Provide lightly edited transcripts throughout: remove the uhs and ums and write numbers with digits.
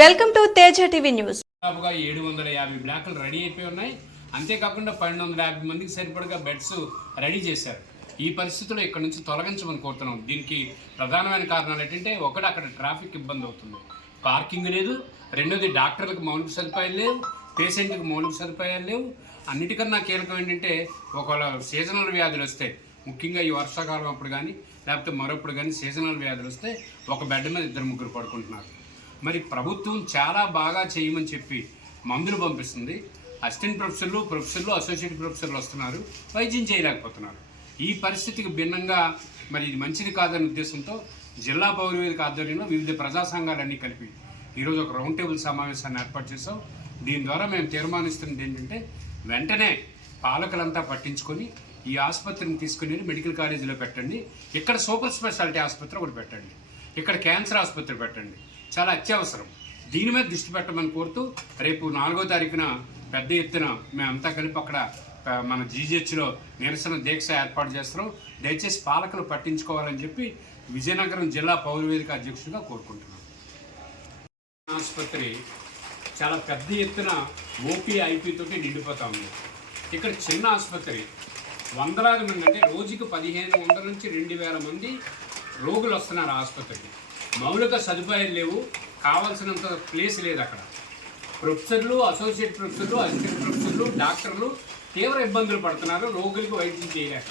Welcome to Teja TV news. దాదాపుగా 750 బ్లాక్లు ready అయిపోయి ఉన్నాయి. అంతేకాకుండా 1250 మందికి సరిపడగా బెడ్స్ రెడీ చేశారు. ఈ పరిస్థితుల్లో ఇక్కడ నుంచి తొలగించమని కోరుతున్నాం. దీనికి ప్రధానమైన కారణాలు ఏంటంటే, ఒకటి అక్కడ ట్రాఫిక్ ఇబ్బంది అవుతుంది, పార్కింగ్ లేదు. రెండోది డాక్టర్లకు మౌలిక సదుపాయాలు లేవు, పేషెంట్లకు మౌలిక సదుపాయాలు లేవు. అన్నిటికన్నా కీలకం ఏంటంటే, ఒకవేళ సీజనల్ వ్యాధులు వస్తాయి, ముఖ్యంగా ఈ వర్షాకాలం అప్పుడు కానీ లేకపోతే మరొప్పుడు కానీ సీజనల్ వ్యాధులు వస్తే ఒక బెడ్ మీద 2-3 పడుకుంటున్నారు. మరి ప్రభుత్వం చాలా బాగా చేయమని చెప్పి మందులు పంపిస్తుంది. అసిస్టెంట్ ప్రొఫెసర్లు అసోసియేట్ ప్రొఫెసర్లు వస్తున్నారు, వైద్యం చేయలేకపోతున్నారు. ఈ పరిస్థితికి భిన్నంగా మరి ఇది మంచిది కాదనే ఉద్దేశంతో జిల్లా పౌరవేదిక ఆధ్వర్యంలో వివిధ ప్రజా సంఘాలన్నీ కలిపి ఈరోజు ఒక రౌండ్ టేబుల్ సమావేశాన్ని ఏర్పాటు చేసాం. దీని ద్వారా మేము తీర్మానిస్తున్నది ఏంటంటే, వెంటనే పాలకులంతా పట్టించుకొని ఈ ఆసుపత్రిని తీసుకుని మెడికల్ కాలేజీలో పెట్టండి, ఇక్కడ సూపర్ స్పెషాలిటీ ఆసుపత్రి ఒకటి పెట్టండి, ఇక్కడ క్యాన్సర్ ఆసుపత్రి పెట్టండి, చాలా అత్యవసరం. దీని మీద దృష్టి పెట్టమని కోరుతూ రేపు 4వ తారీఖున పెద్ద ఎత్తున మేమంతా కలిపి అక్కడ మన జీజీహెచ్లో నిరసన దీక్ష ఏర్పాటు చేస్తున్నాం. దయచేసి పాలకులు పట్టించుకోవాలని చెప్పి విజయనగరం జిల్లా పౌరవేదిక అధ్యక్షుడిగా కోరుకుంటున్నాం. ఆసుపత్రి చాలా పెద్ద ఎత్తున ఓపీ ఐపీతోటి నిండిపోతా ఉంది. ఇక్కడ చిన్న ఆసుపత్రి వందలాది మంది, అంటే రోజుకి 1500 నుంచి 2000 మంది రోగులు వస్తున్నారు ఆసుపత్రికి. మౌలిక సదుపాయాలు లేవు, కావాల్సినంత ప్లేస్ లేదు. అక్కడ ప్రొఫెసర్లు, అసోసియేట్ ప్రొఫెసర్లు, అసిస్టెంట్ ప్రొఫెసర్లు, డాక్టర్లు తీవ్ర ఇబ్బందులు పడుతున్నారు, రోగులకు వైద్యం చేయలేక.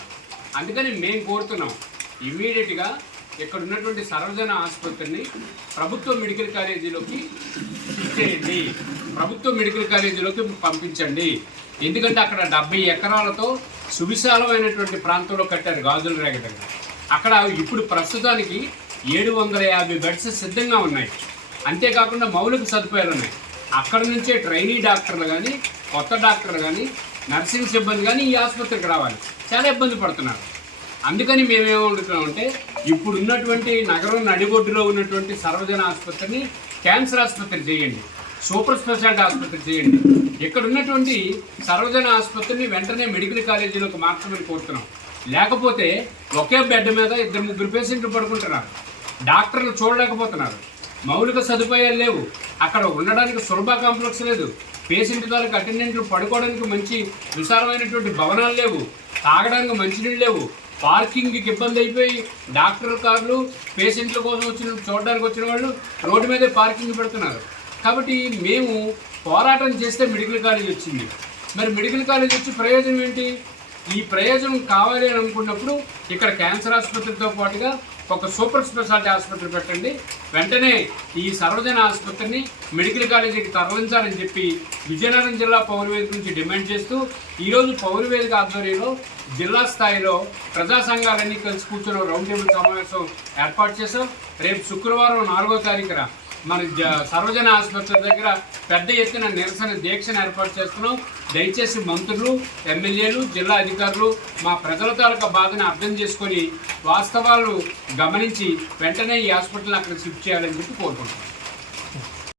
అందుకని మేము కోరుతున్నాం, ఇమ్మీడియట్గా ఇక్కడ ఉన్నటువంటి సర్వజన ఆసుపత్రిని ప్రభుత్వ మెడికల్ కాలేజీలోకి ఇచ్చేయండి, ప్రభుత్వ మెడికల్ కాలేజీలోకి పంపించండి. ఎందుకంటే అక్కడ 70 ఎకరాలతో సువిశాలమైనటువంటి ప్రాంతంలో కట్టారు, గాజుల రేగ దగ్గర. అక్కడ ఇప్పుడు ప్రస్తుతానికి 750 బెడ్స్ సిద్ధంగా ఉన్నాయి. అంతేకాకుండా మౌలిక సదుపాయాలు ఉన్నాయి. అక్కడ నుంచే ట్రైనీ డాక్టర్లు కానీ, కొత్త డాక్టర్లు కానీ, నర్సింగ్ సిబ్బంది కానీ ఈ ఆసుపత్రికి రావాలి. చాలా ఇబ్బంది పడుతున్నారు. అందుకని మేమేమనుకుంటున్నామంటే, ఇప్పుడు ఉన్నటువంటి నగరం నడిబొడ్డులో ఉన్నటువంటి సర్వజన ఆసుపత్రిని క్యాన్సర్ ఆసుపత్రి చేయండి, సూపర్ స్పెషాలిటీ ఆసుపత్రి చేయండి. ఇక్కడ ఉన్నటువంటి సర్వజన ఆసుపత్రిని వెంటనే మెడికల్ కాలేజీలోకి మార్చమని కోరుతున్నాం. లేకపోతే ఒకే బెడ్ మీద 2-3 పేషెంట్లు పడుకుంటున్నారు, డాక్టర్లు చూడలేకపోతున్నారు, మౌలిక సదుపాయాలు లేవు, అక్కడ ఉండడానికి సులభ కాంప్లెక్స్ లేదు, పేషెంట్ తాలూకు అటెండెంట్లు పడుకోవడానికి మంచి విశాలమైనటువంటి భవనాలు లేవు, తాగడానికి మంచినీళ్ళు లేవు, పార్కింగ్కి ఇబ్బంది అయిపోయి డాక్టర్ కార్లు పేషెంట్ల కోసం చూడడానికి వచ్చిన వాళ్ళు రోడ్డు మీదే పార్కింగ్ పెడుతున్నారు. కాబట్టి మేము పోరాటం చేస్తే మెడికల్ కాలేజ్ వచ్చింది. మరి మెడికల్ కాలేజ్ వచ్చి ప్రయోజనం ఏంటి? ఈ ప్రయోజనం కావాలి అని అనుకున్నప్పుడు ఇక్కడ క్యాన్సర్ ఆసుపత్రితో పాటుగా ఒక సూపర్ స్పెషాలిటీ ఆసుపత్రి పెట్టండి, వెంటనే ఈ సర్వజన ఆసుపత్రిని మెడికల్ కాలేజీకి తరలించాలని చెప్పి విజయనగరం జిల్లా పౌరవేదిక నుంచి డిమాండ్ చేస్తూ ఈరోజు పౌరవేదిక ఆధ్వర్యంలో జిల్లా స్థాయిలో ప్రజా సంఘాలన్నీ కలిసి కూర్చొని రౌండ్ టేబుల్ సమావేశం ఏర్పాటు చేశాం. రేపు శుక్రవారం 4వ తారీఖున మన సర్వజన ఆసుపత్రి దగ్గర పెద్ద ఎత్తున నిరసన దీక్షను ఏర్పాటు చేస్తున్నాం. దయచేసి మంత్రులు, ఎమ్మెల్యేలు, జిల్లా అధికారులు మా ప్రజల తాలూకా బాధను అర్థం చేసుకొని వాస్తవాలు గమనించి వెంటనే ఈ హాస్పిటల్ని అక్కడ షిఫ్ట్ చేయాలని చెప్పి కోరుకుంటున్నాం.